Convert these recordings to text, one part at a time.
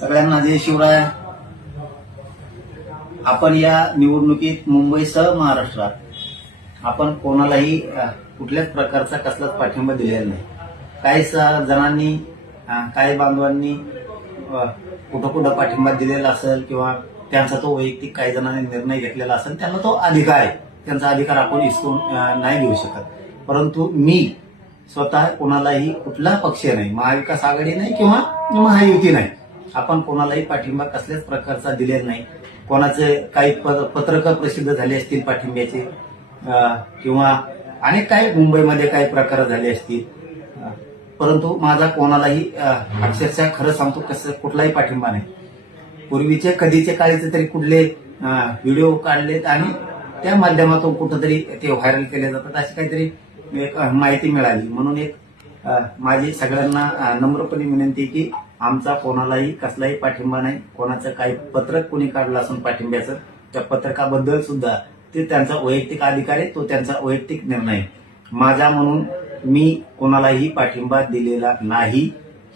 सगळ्यांना जय शिवराय. आपण या निवडणुकीत मुंबईसह महाराष्ट्रात आपण कोणालाही कुठल्याच प्रकारचा कसलाच पाठिंबा दिलेला नाही. काही जणांनी काही बांधवांनी कुठं कुठं पाठिंबा दिलेला असेल किंवा त्यांचा तो वैयक्तिक काही जणांनी निर्णय घेतलेला असेल, त्यांना तो अधिकार आहे. त्यांचा अधिकार आपण हिसकून नाही घेऊ शकत. परंतु मी स्वतः कोणालाही कुठला पक्ष नाही, महाविकास आघाडी नाही किंवा महायुती नाही, आपण कोणालाही पाठिंबा कसल्याच प्रकारचा दिलेला नाही. कोणाचे काही पत्रक प्रसिद्ध झाले असतील पाठिंब्याचे किंवा अनेक काही मुंबईमध्ये काही प्रकार झाले असतील, परंतु माझा कोणालाही अक्षरशः खरं सांगतो कसं कुठलाही पाठिंबा नाही. पूर्वीचे कधीचे काळीचे तरी कुठले व्हिडिओ काढलेत आणि त्या माध्यमातून कुठंतरी ते व्हायरल केले जातात, अशी काहीतरी एक माहिती मिळाली. म्हणून एक माझी सगळ्यांना नम्रपणे विनंती की आमचा कोणालाही कसलाही पाठिंबा नाही. कोणाचं काही पत्रक कोणी काढलं असून पाठिंब्याचं, त्या पत्रकाबद्दल सुद्धा ते त्यांचा वैयक्तिक अधिकार आहे, तो त्यांचा वैयक्तिक निर्णय. माझा म्हणून मी कोणालाही पाठिंबा दिलेला नाही,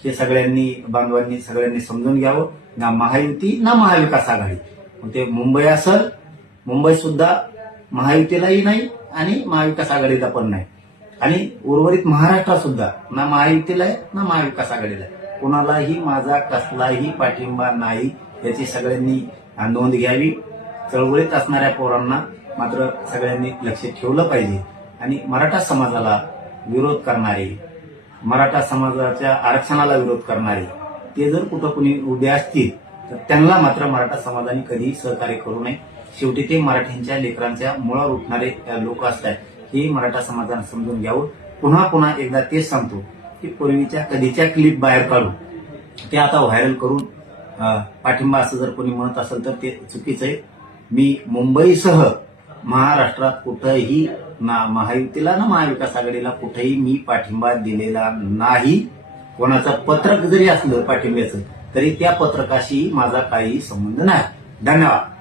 हे सगळ्यांनी बांधवांनी सगळ्यांनी समजून घ्यावं. ना महायुती ना महाविकास आघाडी. ते मुंबई असेल, मुंबई सुद्धा महायुतीलाही नाही आणि महाविकास आघाडीला पण नाही, आणि उर्वरित महाराष्ट्रात सुद्धा ना महायुतीला आहे ना महाविकास आघाडीला आहे. कोणालाही माझा कसलाही पाठिंबा नाही, याची सगळ्यांनी नोंद घ्यावी. चळवळीत असणाऱ्या पोरांना मात्र सगळ्यांनी लक्ष ठेवलं पाहिजे. आणि मराठा समाजाला विरोध करणारे, मराठा समाजाच्या आरक्षणाला विरोध करणारे, ते जर कुठं कुणी उभे असतील तर त्यांना मात्र मराठा समाजाने कधीही सहकार्य करू नये. शेवटी ते मराठ्यांच्या लेकरांच्या मुळावर उठणारे लोक असतात, हे मराठा समाजाने समजून घ्यावं. पुन्हा पुन्हा एकदा तेच सांगतो की पूर्वीच्या कधीच्या क्लिप बाहेर काढून ते आता व्हायरल करून पाठिंबा असं जर कोणी म्हणत असेल तर ते चुकीचं आहे. मी मुंबईसह महाराष्ट्रात कुठंही ना महायुतीला ना महाविकास आघाडीला कुठेही मी पाठिंबा दिलेला नाही. कोणाचं पत्रक जरी असलं पाठिंब्याचं तरी त्या पत्रकाशी माझा काही संबंध नाही. धन्यवाद.